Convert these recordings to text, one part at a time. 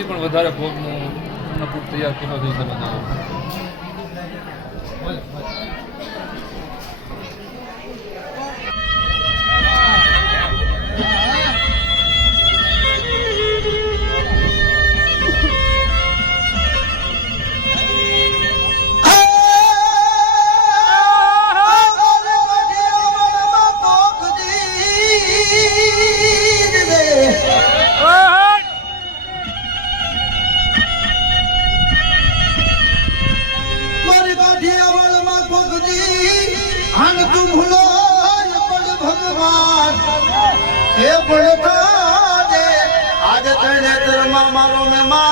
થી પણ વધારે ભોગનું અન્નકૂટ તૈયાર કેવા દિવસે બનાવો. आज तनेतर मारो में मां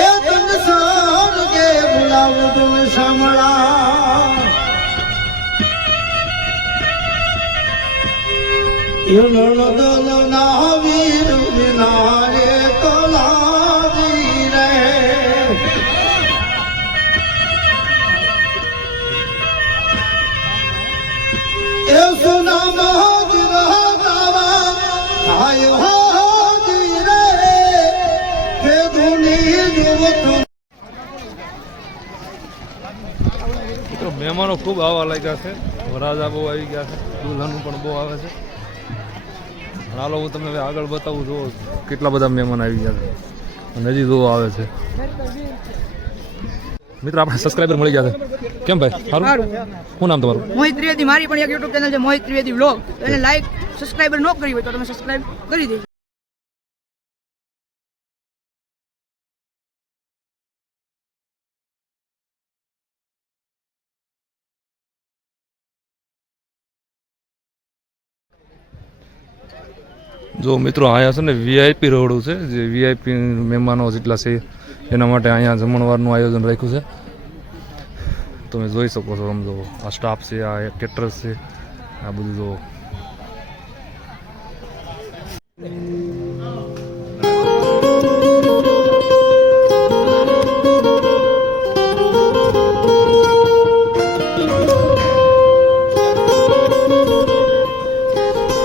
ए तुम सान के बुलाव तुम समड़ा यो नदल ना वीर बिनारे कला दी रहे ए सुना મહેમાનો ખૂબ આવવા લાગ્યા છે. વરાજા બહુ આવી ગયા છે, દુલ્હનું પણ બહુ આવે છે. હાલો હું તમને આગળ બતાવું જુઓ કેટલા બધા મહેમાન આવી ગયા છે અને હજી જોવો આવે છે. મિત્રો આપણે સબસ્ક્રાઈબર મળી ગયા છે. કેમ ભાઈ? સારું. શું નામ તમારું? મોહિત ત્રિવેદી. મારી પણ એક યુટ્યુબ ચેનલ છે મોહિત ત્રિવેદી વ્લોગ. એને લાઈક સબસ્ક્રાઈબર ન કરી હોય તો તમે સબસ્ક્રાઈબ કરી દેજો. જો મિત્રો અહીંયા છે ને વીઆઈપી રોડ છે, જે વીઆઈપી મહેમાનો જેટલા છે એના માટે અહીંયા જમણવારનું આયોજન રાખ્યું છે. તમે જોઈ શકો છો. સમજો આ સ્ટાફ છે, આ કેટરર્સ છે, આ બધું જો.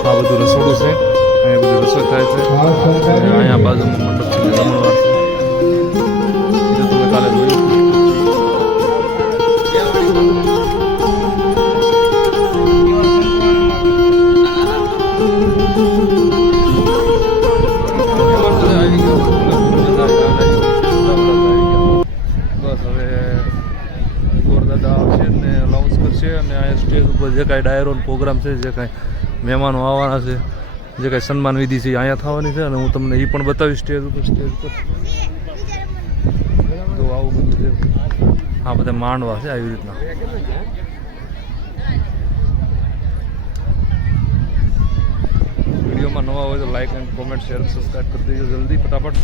આ બધું રસોડું છે, અહીંયા બધી રસોઈ થાય છે. અહીંયા બાજુમાં મંડપ છે, જમણવાર છે. બીજું તમે કાલે જોયું. બસ હવે ગોરદાદા આવશે ને અનાઉન્સ કરશે અને અહીંયા સ્ટેજ ઉપર જે કાંઈ ડાયરો પ્રોગ્રામ છે, જે કાંઈ મહેમાનો આવવાના છે, જે કાંઈ સન્માન વિધિ છે અહીંયા થવાની છે અને હું તમને એ પણ બતાવીશ સ્ટેજ ઉપર. તો આવું બધું છે. આ બધા માંડવા છે આવી રીતના. વિડીયોમાં નવા હોય તો like and comment share subscribe કરી દેજો જલ્દી ફટાફટ.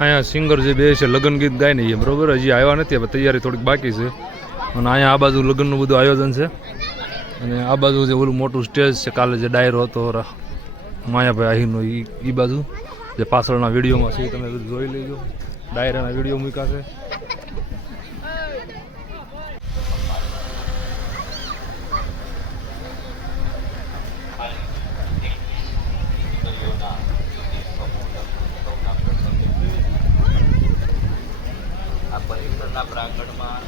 અહીંયા સિંગર જે બે છે લગ્ન ગીત ગાય નહીં બરોબર, હજી આવ્યા નથી, હવે તૈયારી થોડીક બાકી છે. અને અહીંયા આ બાજુ લગ્નનું બધું આયોજન છે અને આ બાજુ જે ઓલું મોટું સ્ટેજ છે, કાલે જે ડાયરો હતો માયાભાઈ આહીરનો એ બાજુ જે પાછળના વિડીયોમાં છે એ તમે જોઈ લેજો. ડાયરાના વિડીયો મૂક્યા છે. પરિસરના પ્રાંગણમાં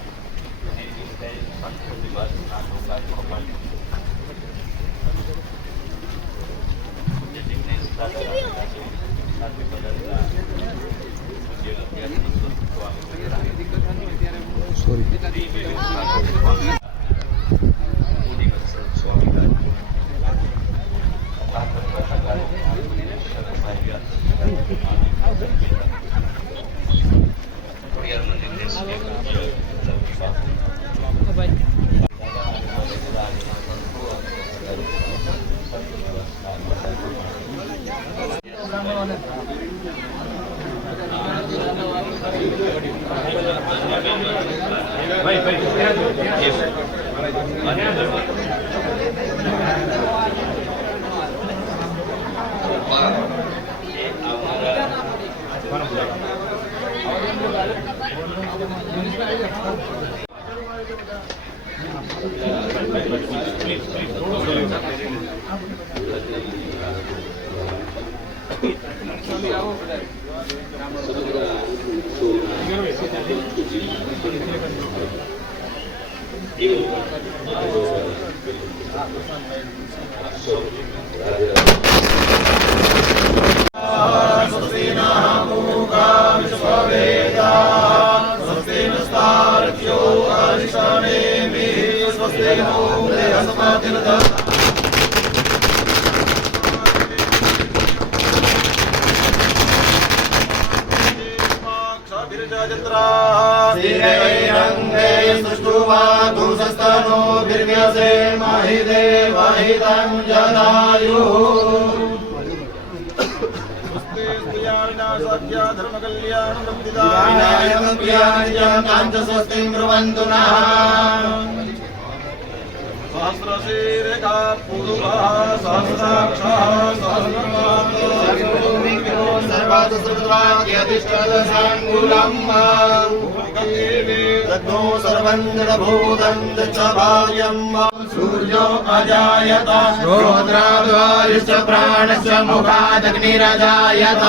सूर्यो अजायत श्रोत्राद्वायुश्च प्राणश्च मुखादग्निरजायत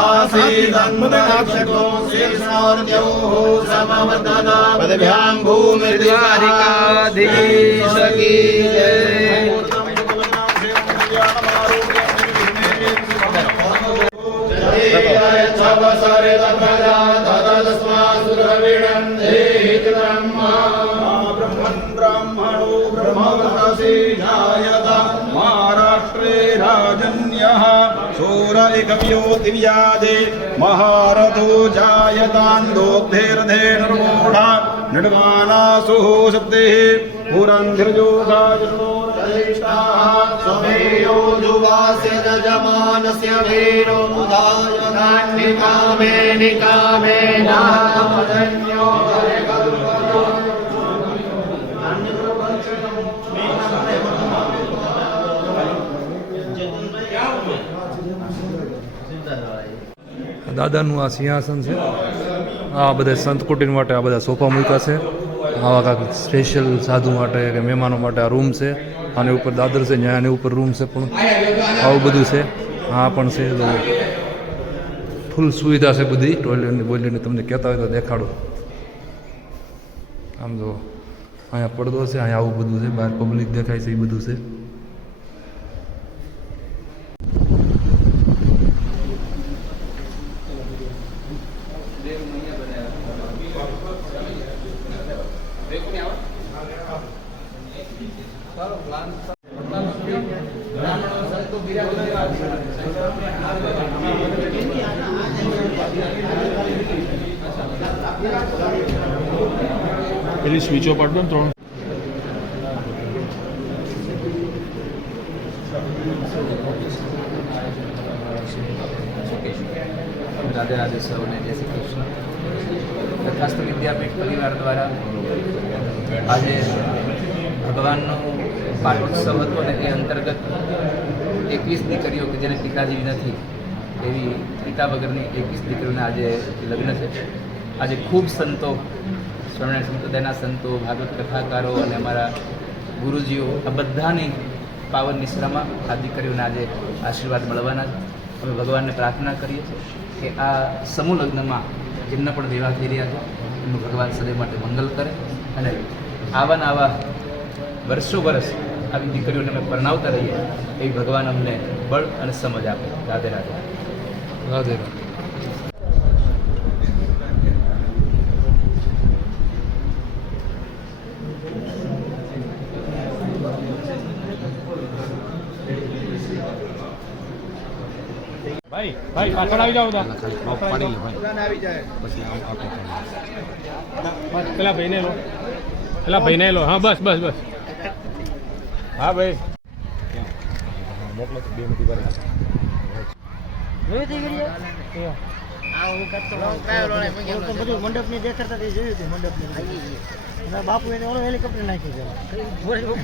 आसीदन्नक्षको शीर्षोर्द्योः समवर्तत पदभ्यां भूमिर्दिवारिकाधीश की जय। ब्रह्मणो ब्रह्मवतसे जायत महाराष्ट्रे राजन्यः शूर एकव्यो दिव्यादे महारथो जायतान्दोग्धेर्धेर्मूढा निर्माणासुः शक्तिः पुरन्धिर्योगायणोर्जयिष्ठाः समेयो जुवास्य यजमानस्य वीरो निकामे निकामे नामधन्यो દાદાનું આ સિંહાસન છે. આ બધા સંત કુટીર માટે આ બધા સોફા મૂક્યા છે. આવા કાંઈક સ્પેશિયલ સાધુ માટે કે મહેમાનો માટે આ રૂમ છે. આની ઉપર દાદર છે, ત્યાં આની ઉપર રૂમ છે, પણ આવું બધું છે. આ પણ છે, તો ફૂલ સુવિધા છે બધી. ટોયલેટની બોયલેટની તમને કહેતા હોય તો દેખાડું. આમ જો અહીંયા પડદો છે, અહીંયા આવું બધું છે. બહાર પબ્લિક દેખાય છે, એ બધું છે. પેલી સ્વિચો પાડો ને 3 રાધે રાધે સૌને જય શ્રી કૃષ્ણ. તથાસ્તુ વિદ્યાપીઠ પરિવાર દ્વારા આજે ભગવાનનો પાટોત્સવ હતો અને એ અંતર્ગત 21 દીકરીઓ કે જેને પિતાજી નથી એવી પિતા વગરની 21 દીકરીઓના આજે લગ્ન છે. આજે ખૂબ સંતો, સ્વામિનારાયણ સંપ્રદાયના સંતો, ભાગવત કથાકારો અને અમારા ગુરુજીઓ આ બધાની પાવન નિશ્રામાં આ દીકરીઓને આજે આશીર્વાદ મળવાના છે. અમે ભગવાનને પ્રાર્થના કરીએ છીએ કે આ સમૂહ લગ્નમાં જેમના પણ વિવાહ થઈ રહ્યા છે એમનું ભગવાન સદૈવ માટે મંગલ કરે અને આવા વર્ષો વર્ષ આવી દીકરીઓને અમે પરણાવતા રહીએ એવી ભગવાન અમને બળ અને સમજ આપે. રાધે રાધે. રાધે રાધે. ભાઈ ભાઈ પાછળ આવી જાવ બસ પેલા ભાઈને લો. હા બસ બસ બસ. હા ભાઈ મંડપ ની દેખાડતા તે જોયું હતું મંડપ ની બાપુ એને ઓલો હેલિકોપ્ટર નાખ્યું છે.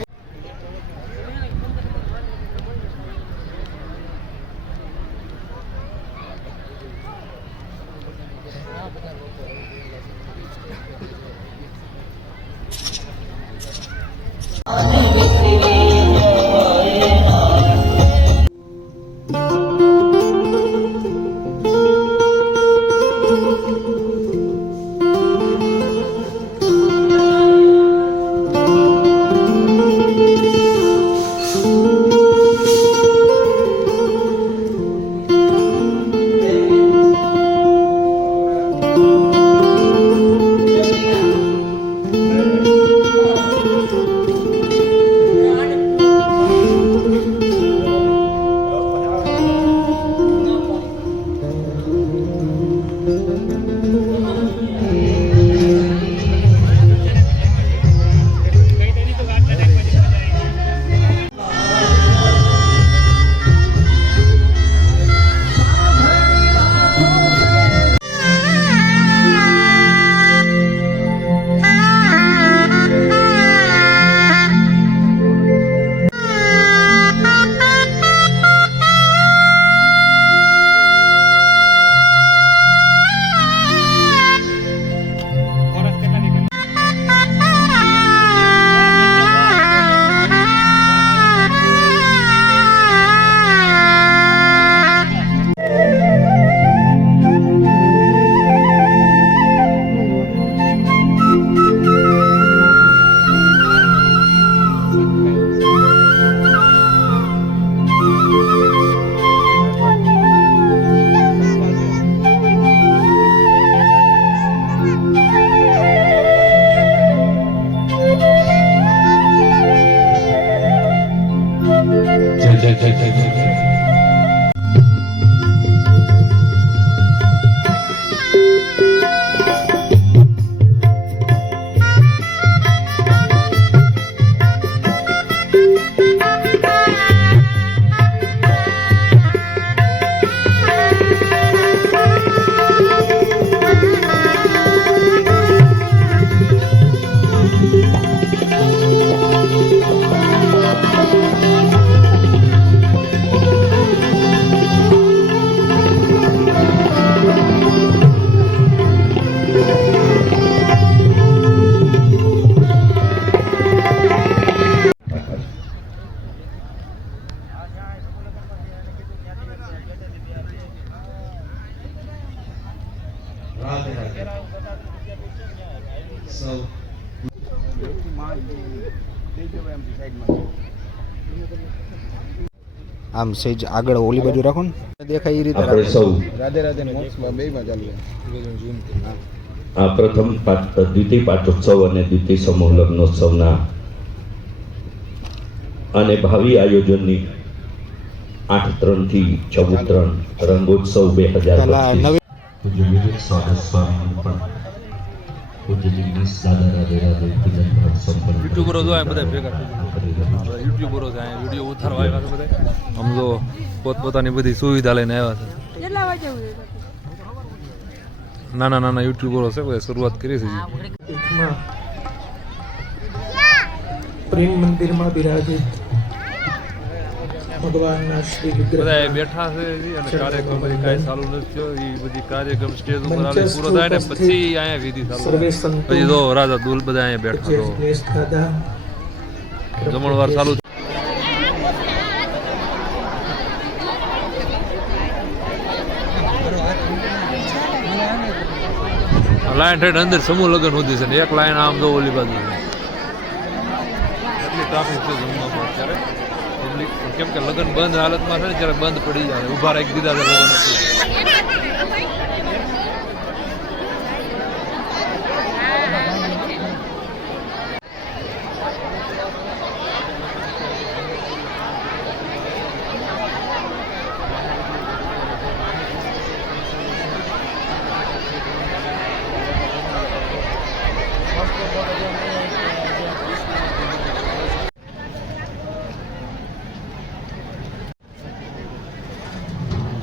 આમ સેજ આગળ ઓલી બાજુ રાખો ને દેખાય એ રીતે આપણે સૌ રાધે રાધે મોક્ષમાં બેમાં ચાલીએ. આ પ્રથમ દ્વિતીય પાટોત્સવ અને દ્વિતીય સમૂહ લગ્નોત્સવના અને ભાવિ આયોજનની 8-3 થી 14-3 રંગોત્સવ 2025 પૂજ્ય વિવેક સ્વાગત સ્વામી પણ પૂજ્ય જિગ્નેશ દાદા રાધે રાધે પૂજન ભાવ સંપન્ન યુટ્યુબરો જો આ બધા ભેગા યુટ્યુબરો છે આ વિડીયો ઉતારવા આવ્યા છે બધા આમ જો પોતપોતાની બધી સુવિધા લઈને આવ્યા છે. કેટલા વાગે નાના નાના યુટ્યુબરો છે બધા શરૂઆત કરી છે. પ્રેમ મંદિરમાં બિરાજે ભગવાનના શ્રી વિગ્રહ બધા બેઠા છે અને કાર્યક્રમ હજી કાંઈ ચાલુ નથી થયો. એ બધી કાર્યક્રમ સ્ટેજ ઉપર હાલે પૂરો થાય ને પછી અહીંયા વિધિ ચાલુ સર્વે સંતો પછી જો રાજા દુલ બધા અહીંયા બેઠા તો જયેશ દાદા જમણવાર ચાલુ છે. લાઈન ઠેઠ અંદર સમૂહ લગ્ન સુધી છે ને એક લાઈન આમ તો ઓલી બાજુ છે. એટલી ટ્રાફિક છે જમવામાં અત્યારે પબ્લિક કેમ કે લગ્ન બંધ હાલતમાં છે ને ત્યારે બંધ પડી જાય ઊભા રાખી દીધા છે લગ્ન.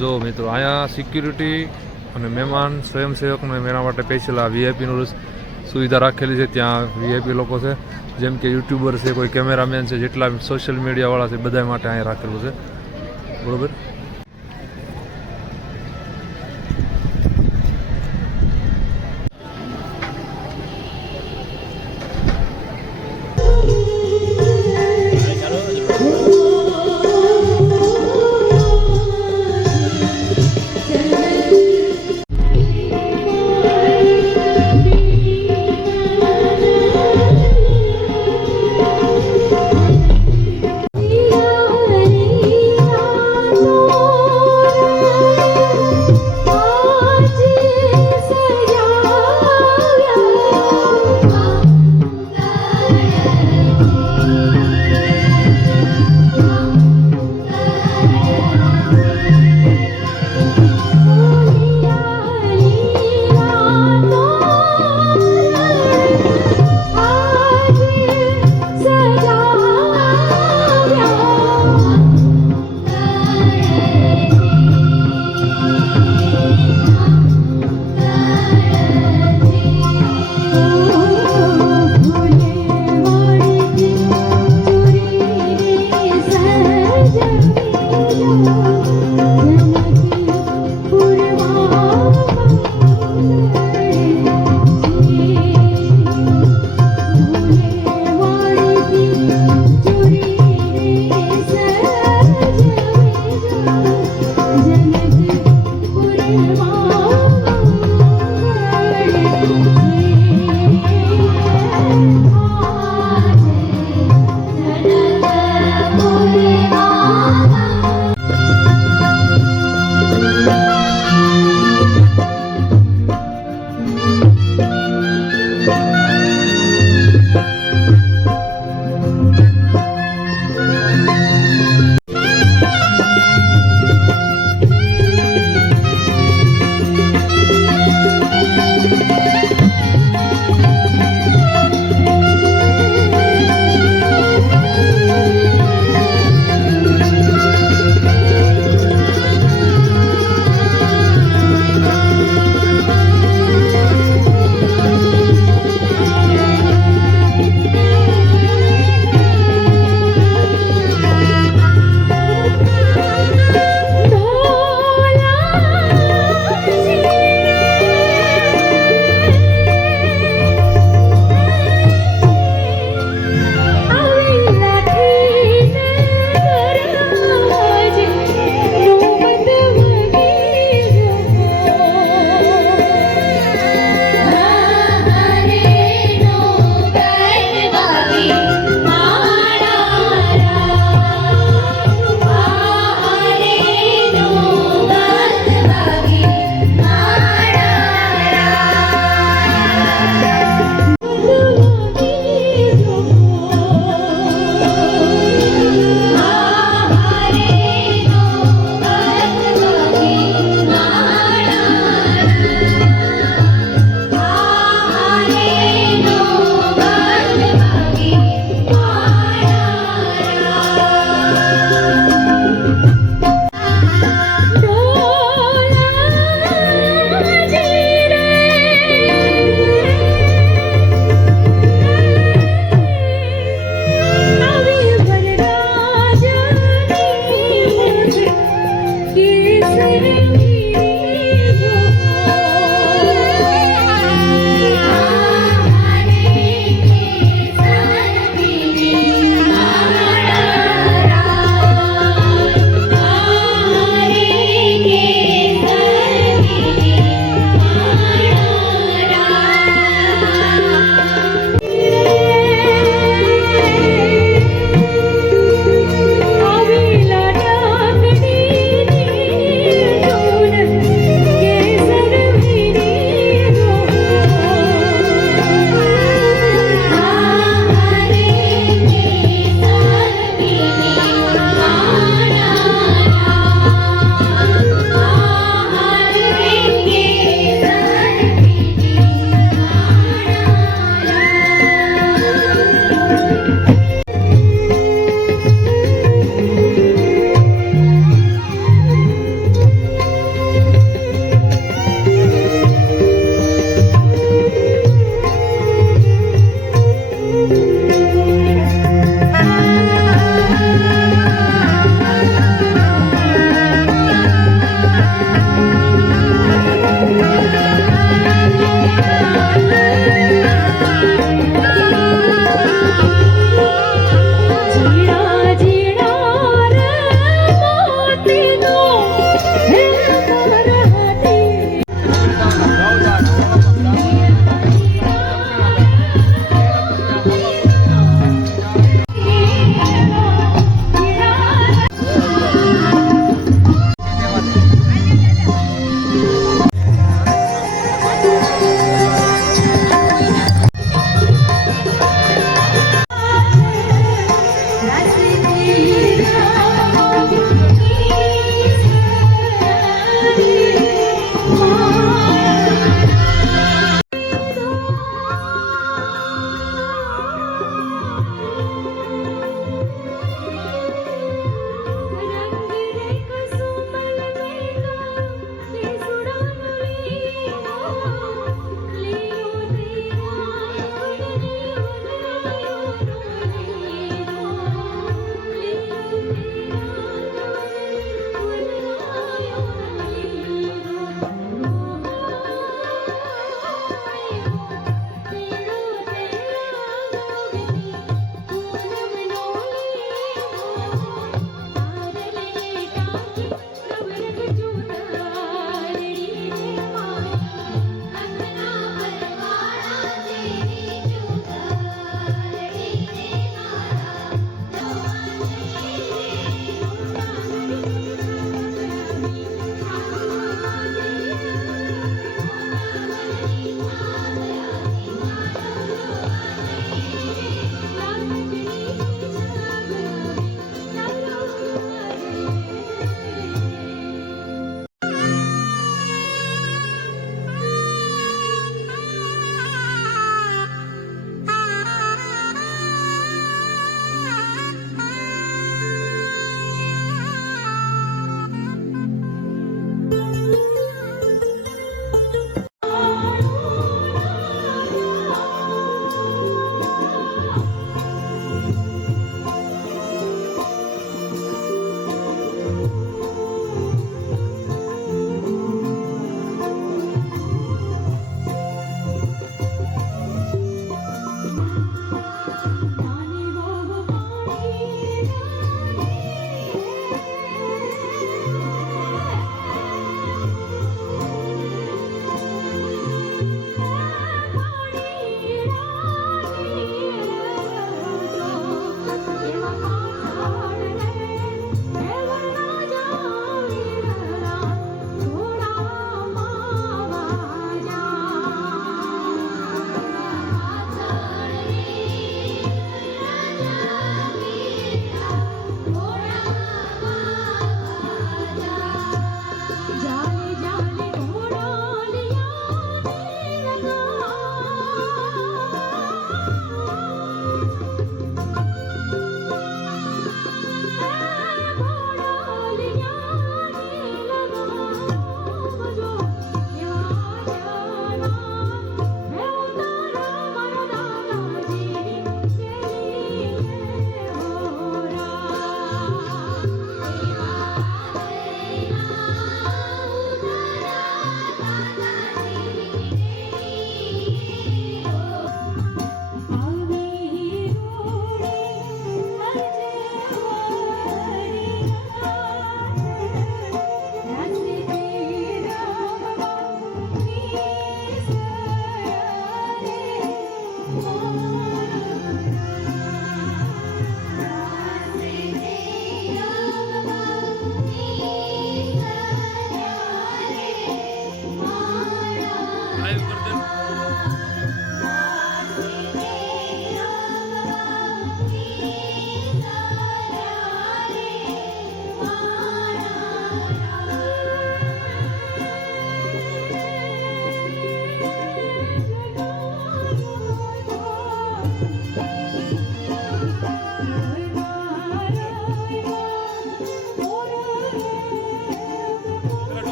જો મિત્રો અહીંયા સિક્યુરિટી અને મહેમાન સ્વયંસેવકને એના માટે સ્પેશિયલ આ વીઆઈપીનું સુવિધા રાખેલી છે. ત્યાં વીઆઈપી લોકો છે, જેમ કે યુટ્યુબર છે, કોઈ કેમેરામેન છે, જેટલા સોશિયલ મીડિયાવાળા છે બધા માટે અહીંયા રાખેલું છે. બરોબર. Hare Rama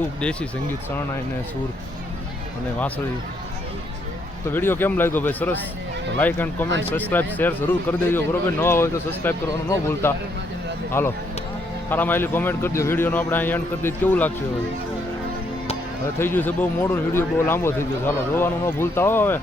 એવું દેશી સંગીત શરણાઈ ને સૂર અને વાંસળી. તો વિડીયો કેમ લાગ્યો ભાઈ? સરસ. Like and comment subscribe share જરૂર કરી દેજો બરોબર. નવા હોય તો સબસ્ક્રાઈબ કરવાનું ન ભૂલતા. હાલો સારામાં આવેલી કોમેન્ટ કરી દો. વિડીયોનો આપણે અહીં એન્ડ કરી દઈએ. કેવું લાગશે હવે? થઈ ગયું છે બહુ મોડું, વિડીયો બહુ લાંબો થઈ ગયો. ચાલો જોવાનું ન ભૂલતા હો હવે.